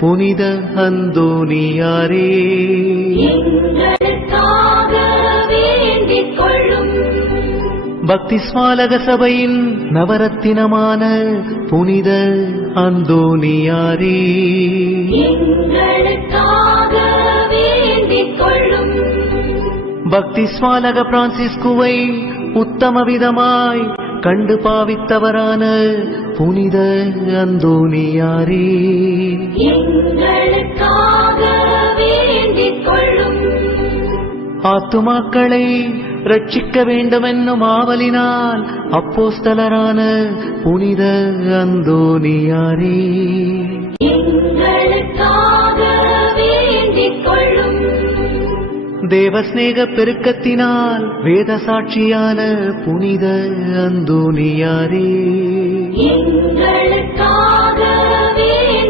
புனித அந்தோனியாரே, எங்களுக்காக வேண்டிக் கொள்ளும். பக்தி ஸ்மாலக சபையின் நவரத்தினமான புனித அந்தோனியாரே, எங்களுக்காக வேண்டிக் கொள்ளும். பக்தி ஸ்மாலக பிரான்சிஸ்குவை உத்தம விதமாய் கண்டு பாவித்தவரான புனித அந்தோனியாரே, எங்களுக்காக வேண்டிக் கொள்ளும். ஆத்துமாக்களை ரட்சிக்க வேண்டுமென்னும் ஆவலினால் அப்போஸ்தலரான புனித அந்தோனியாரே, எங்களுக்காக வேண்டிக் கொள்ளும். தேவஸ்நேக பெருக்கத்தினால் வேத சாட்சியான புனித அந்தோனியாரே, எங்களுக்காக